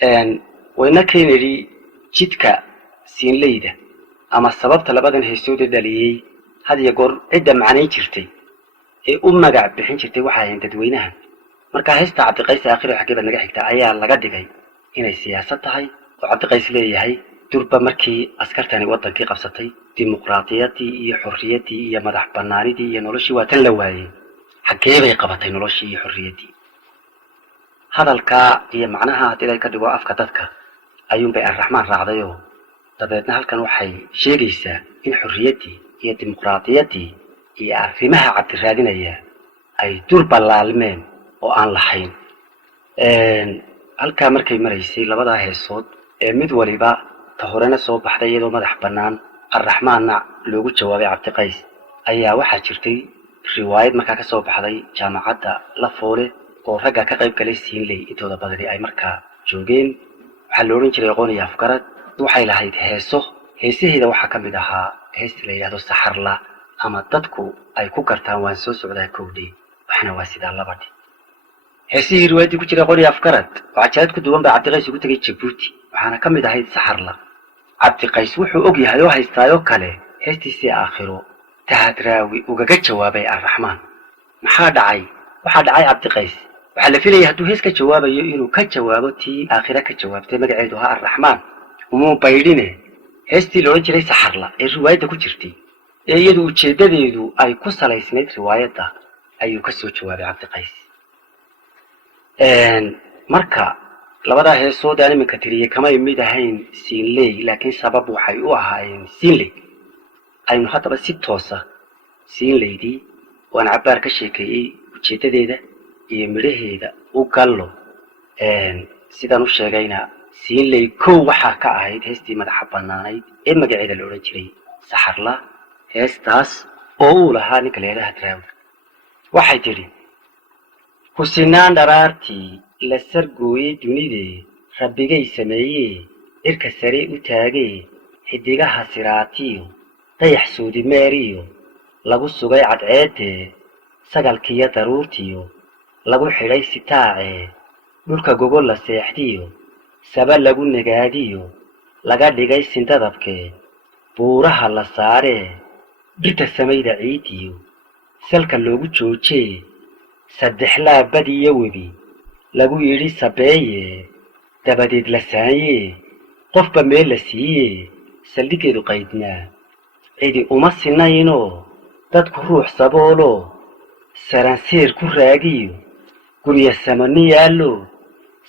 wayna keenayay jidka siinleyda ama sababta labadan heesood dhaliyay had iyo goor cidda macnayn jirtay ee u magac bixin jirtay waxa ay dadweynaha marka heesta Cabdiqays aakhir xageeba naga xigta ayaa laga dhigay inay siyaasad tahay oo Cabdiqays leeyahay durba markii askartani wadankii qabsatay dimuqraadiyadii iyo xorriyadii iyo madax bannaanidii iyo noloshii waa tan la waayay xageebay qabatay noloshii iyo xorriyadii hadalka iyo macnaha hadii ay ka dhigo afka dadka ayuun bay Ar-Raxmaan raacdayo dabeedna halkan waxay sheegaysaa in xorriyadii iyo dimuqraadiyadii iyo arrimaha cabdiraadinaya ay durba laalmeen oo aan lahayn halka markay maraysay labada heesood ee mid waliba ta horena soo baxday iyadoo madax bannaan Ar-Raxmaanna loogu jawaabay Cabdiqays ayaa waxa jirtay riwaayad markaa ka soo baxday jaamacadda La Foole oo ragga ka qayb galay siinley intooda badani ay markaa joogeen waxa la oran jiray aqoon iyo afgarad waxay lahayd heesaheeda waxa ka mid ahaa hees la yiraahdo saxarla ama dadku ay ku gartaan waan soo socdaa kowdii waxna waa sida labadii heesihii riwaayadii ku jira aqoon iyo afgarad waxa jaalad ku duwan baa Cabdiqays ugu tagay Djibouti waxaana ka mid ahayd saxarla Cabdiqays wuxuu og yahay oo haystaayo kale heestiisii aakhiro tahadraawi ugaga jawaabay Ar-Raxmaan maxaa dhacay Cabdiqays waxa la filayay hadduu hees ka jawaabayo inuu ka jawaabo tii aakhira ka jawaabtay magaceedu ha Ar-Raxmaan umuu baydhine heestii loo jiray saxarla ee riwaayadda ku jirtay ee iyadu ujeedadeedu ay ku salaysnayd riwaayadda ayuu ka soo jawaabay Cabdiqays marka labada heesood aan iminka tiriyay kama mid ahayn siinley laakiin sabab waxay u ahaayeen siinley aynu haddaba si toosa siinleydii waan cabaar ka sheekeeyay ujeedadeeda iyo midhaheeda u gallo sidaan u sheegayna siinley kow waxaa ka ahayd heestii madaxa bannaanayd ee magaceeda la odhan jiray saxarla heestaas oo uu lahaa ninka la yidhaahdo Hadraawi waxay tidhi ku sinaan dharaartii la sargooyay dunidee rabbigay sameeyey irka sare u taagay xidigaha siraatiyo dayax suudi meeriyo lagu sugay cadceedee sagalkiya daruurtiyo lagu xidhay sitaacee dhulka gogol la seexdiyo saba lagu nagaadiyo laga dhigay sindadabkee buuraha la saaree dhirta samayda ciidiyo salka loogu joojee saddexlaa badiyo webi lagu yidhi sabeeye dabadeed la saanyee qofba meel la siiyee saldhigeedu qaydnaa cidi uma sinaynoo dadku ruux sabooloo saransiir ku raagiyo gurya samani yaallo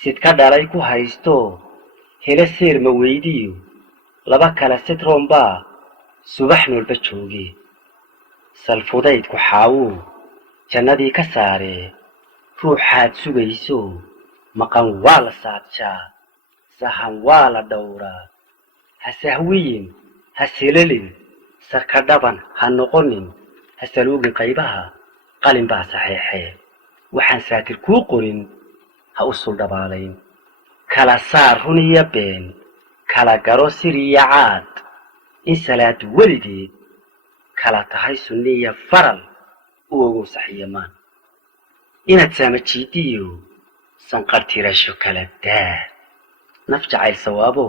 sidka dhalay ku haysto hela seer ma weydiyo laba kala sitroonbaa subax noolba joogee salfudayd ku xaawuu jannadii ka saaree ruuxaad sugayso maqan waa la saadshaa sahan waa la dhowraa ha sahwiyin ha silalin sarka dhaban ha noqonin ha saluugin qaybaha qalin baa saxeexee waxaan saatir kuu qorin ha u suldhabaalayn kala saar run iyo been kala garo sir iyo caad in salaad weligeed kala tahay sunni iyo faral u ogow saxiyamaan inaad saamajiidiyo sanqartirasho kala daa naf jacayl sawaabo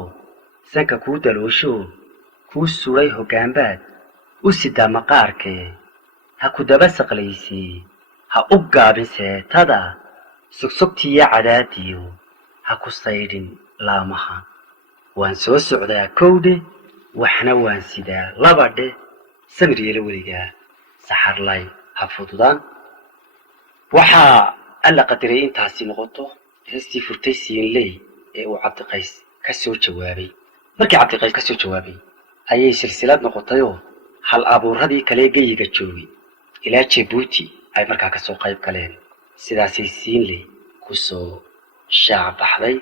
sanka kuu daloosho kuu suray hoggaanbaad u sidaa maqaarkee ha ku daba saqlaysii ha u gaabin seetada sogsogtiiyo cadaadiyo ha ku saydhin laamaha waan soo socdaa kowdhe waxna waan sidaa labadhe samir yeelo weligaa saxarlay ha fududaan waxaa alla qadaray intaasi noqoto heestii furtay siinley ee uu Cabdiqays ka soo jawaabay markii Cabdiqays ka soo jawaabay ayay silsilad noqotayoo hal abuuradii kale geeyiga joogay ilaa Djibouti ay markaa ka soo qayb galeen sidaasay siinley ku soo shaac baxday